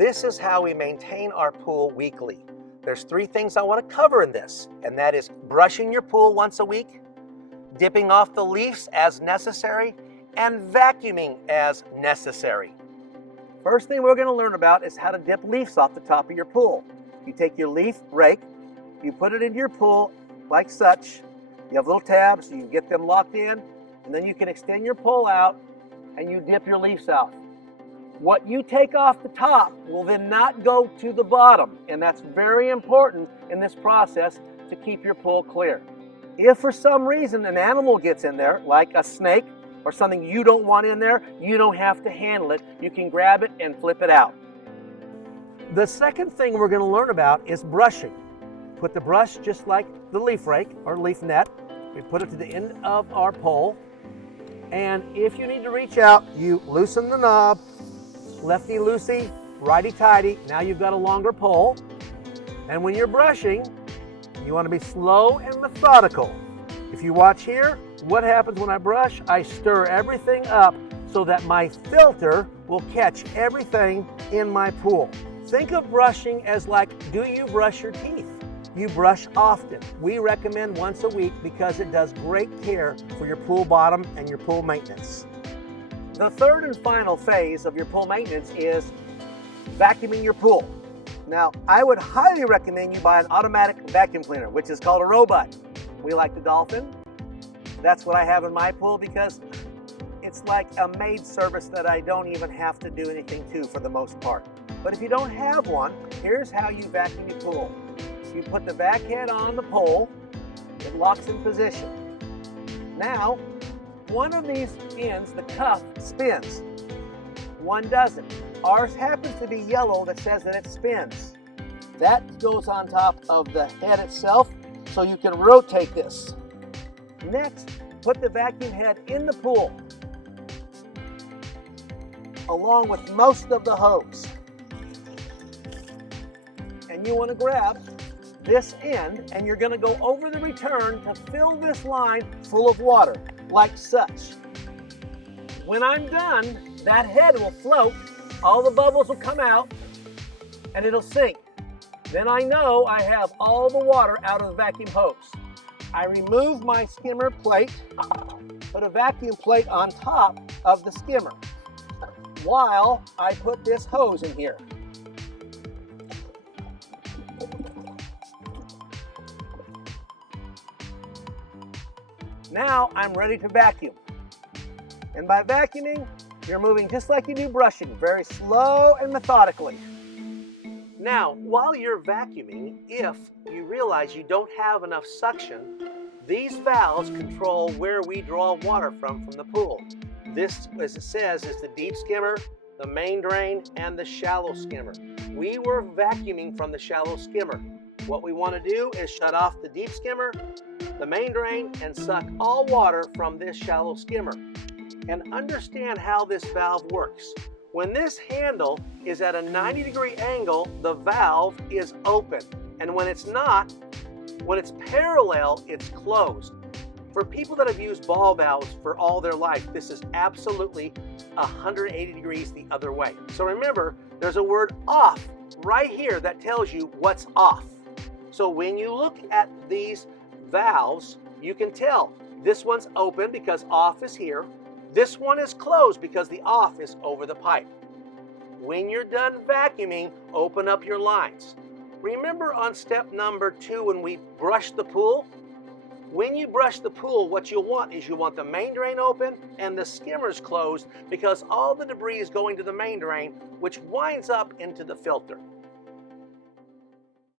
This is how we maintain our pool weekly. There's 3 things I want to cover in this, and that is brushing your pool once a week, dipping off the leaves as necessary, and vacuuming as necessary. First thing we're going to learn about is how to dip leaves off the top of your pool. You take your leaf rake, you put it into your pool like such. You have little tabs, so you can get them locked in, and then you can extend your pole out and you dip your leaves out. What you take off the top will then not go to the bottom, and that's very important in this process to keep your pool clear. If for some reason an animal gets in there, like a snake or something you don't want in there, you don't have to handle it. You can grab it and flip it out. The second thing we're going to learn about is brushing. Put the brush just like the leaf rake or leaf net. We put it to the end of our pole, and if you need to reach out, you loosen the knob, lefty-loosey, righty-tighty. Now you've got a longer pole. And when you're brushing, you want to be slow and methodical. If you watch here, what happens when I brush? I stir everything up so that my filter will catch everything in my pool. Think of brushing as like, do you brush your teeth? You brush often. We recommend once a week because it does great care for your pool bottom and your pool maintenance. The third and final phase of your pool maintenance is vacuuming your pool. Now, I would highly recommend you buy an automatic vacuum cleaner, which is called a robot. We like the Dolphin. That's what I have in my pool because it's like a maid service that I don't even have to do anything to for the most part. But if you don't have one, here's how you vacuum your pool. You put the vac head on the pole, it locks in position. Now, one of these ends, the cuff, spins. One doesn't. Ours happens to be yellow that says that it spins. That goes on top of the head itself, so you can rotate this. Next, put the vacuum head in the pool, along with most of the hose. And you want to grab this end, and you're going to go over the return to fill this line full of water, like such. When I'm done, that head will float, all the bubbles will come out, and it'll sink. Then I know I have all the water out of the vacuum hose. I remove my skimmer plate, put a vacuum plate on top of the skimmer, while I put this hose in here. Now I'm ready to vacuum. And by vacuuming, you're moving just like you do brushing, very slow and methodically. Now, while you're vacuuming, if you realize you don't have enough suction, these valves control where we draw water from the pool. This, as it says, is the deep skimmer, the main drain, and the shallow skimmer. We were vacuuming from the shallow skimmer. What we want to do is shut off the deep skimmer, the main drain, and suck all water from this shallow skimmer. And understand how this valve works. When this handle is at a 90-degree angle, the valve is open. And when it's not, when it's parallel, it's closed. For people that have used ball valves for all their life, this is absolutely 180 degrees the other way. So remember, there's a word off right here that tells you what's off. So when you look at these valves, you can tell this one's open because off is here. This one is closed because the off is over the pipe. When you're done vacuuming, open up your lines. Remember on step number 2 when we brush the pool? When you brush the pool, what you'll want is you want the main drain open and the skimmers closed because all the debris is going to the main drain, which winds up into the filter.